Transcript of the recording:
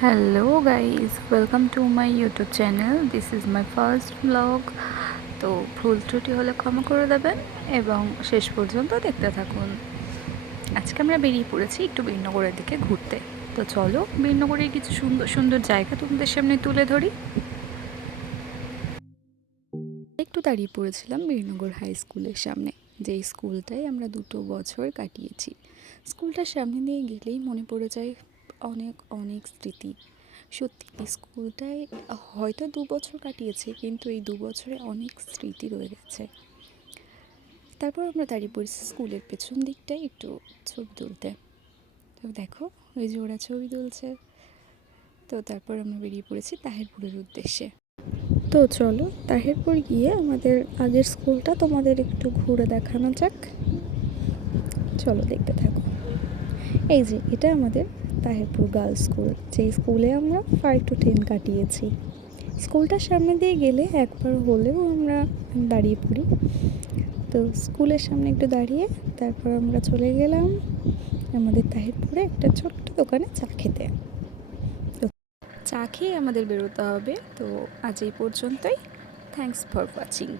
Hello guys, welcome to my YouTube channel. This is my first vlog. তো ভুল ত্রুটি হলে ক্ষমা করে দেবেন এবং শেষ পর্যন্ত দেখতে থাকুন। আজকে আমরা বেরিয়ে পড়েছি একটু বীরনগরের দিকে ঘুরতে। তো চলো বীরনগরের কিছু সুন্দর সুন্দর জায়গা তোমাদের সামনে তুলে ধরি। একটু দাঁড়িয়ে পড়েছিলাম বীরনগর হাই স্কুলের সামনে, যেই স্কুলটায় আমরা 2 বছর কাটিয়েছি। স্কুলটার সামনে দিয়ে গেলেই মনে পড়ে যায় অনেক অনেক স্মৃতি। সত্যি এই স্কুলটায় হয়তো 2 বছর কাটিয়েছি, কিন্তু এই 2 বছরে অনেক স্মৃতি রয়ে গেছে। তারপর আমরা দাঁড়িয়ে পড়েছি স্কুলের পেছন দিকটায় একটু ছবি তুলতে। তো দেখো ওই যে ওরা ছবি তুলছে। তো তারপর আমরা বেরিয়ে পড়েছি তাহিরপুরের উদ্দেশ্যে। তো চলো তাহিরপুর গিয়ে আমাদের আগের স্কুলটা তোমাদের একটু ঘুরে দেখানো যাক। চলো দেখতে থাকো। এই যে এটা আমাদের তাহিরপুর গার্লস স্কুল, যেই স্কুলে আমরা 5 to 10 কাটিয়েছি। স্কুলটার সামনে দিয়ে গেলে একবার হলেও আমরা দাঁড়িয়ে পড়ি। তো স্কুলের সামনে একটু দাঁড়িয়ে তারপর আমরা চলে গেলাম আমাদের তাহিরপুরে একটা ছোট্ট দোকানে চা খেতে। তো চা খেয়ে আমাদের বেরোতে হবে। তো আজ এই পর্যন্তই। Thanks for watching.